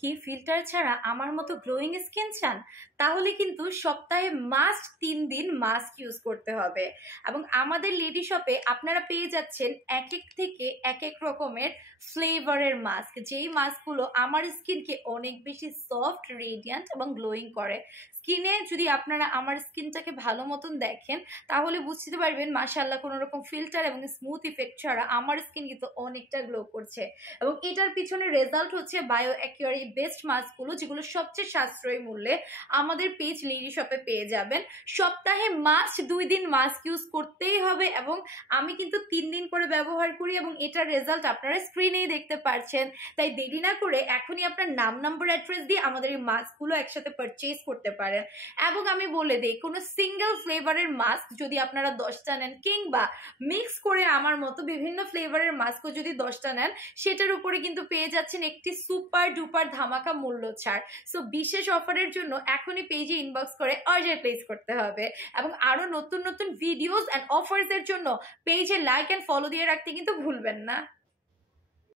কি ফিল্টার ছাড়া আমার মতো গ্লোয়িং স্কিন চান? তাহলে কিন্তু সপ্তাহে মাস্ট 3 দিন মাস্ক ইউজ করতে হবে। এবং আমাদের লেডি শপে আপনারা পেয়ে যাচ্ছেন এক এক থেকে এক এক রকমের ফ্লেভারের মাস্ক, যেই মাস্কগুলো আমার স্কিনকে অনেক বেশি সফট, রেডিয়েন্ট এবং গ্লোয়িং করে। স্কিনে যদি আপনারা আমার স্কিনটাকে ভালো মতন দেখেন তাহলে বুঝতে পারবেন মাশাআল্লাহ কোনো রকম ফিল্টার এবং স্মুথ ইফেক্ট ছাড়া আমার স্কিন কিন্তু অনেকটা গ্লো করছে। এবং এটার পিছনে রেজাল্ট হচ্ছে বায়ো অ্যাকিউরি বেস্ট মাস্কগুলো, যেগুলো সবচেয়ে সাশ্রয়ী মূল্যে আমাদের পেজ লেডি শপে পেয়ে যাবেন। সপ্তাহে মাস্ট 2 দিন মাস্ক ইউজ করতেই হবে এবং আমি কিন্তু 3 দিন করে ব্যবহার করি এবং এটার রেজাল্ট আপনারা স্ক্রিনেই দেখতে পাচ্ছেন। তাই দেরি না করে এখনই আপনার নাম, নাম্বার, অ্যাড্রেস দিয়ে আমাদের এই মাস্কগুলো একসাথে পারচেজ করতে পারেন। এবং আমি বলে দিই, কোনো সিঙ্গেল ফ্লেভারের মাস্ক যদি আপনারা 10টা নেন কিংবা মিক্স করে আমার মতো বিভিন্ন ফ্লেভারের মাস্কও যদি 10টা নেন, সেটার উপরে কিন্তু পেয়ে যাচ্ছেন একটি সুপার ডুপার ধামাকা মূল্য ছাড়। সো বিশেষ অফারের জন্য এখনই পেজে ইনবক্স করে অর্ডার প্লেস করতে হবে। এবং আরো নতুন নতুন ভিডিওস এন্ড অফার্স এর জন্য পেজে লাইক এন্ড ফলো দিয়ে রাখতে কিন্তু ভুলবেন না।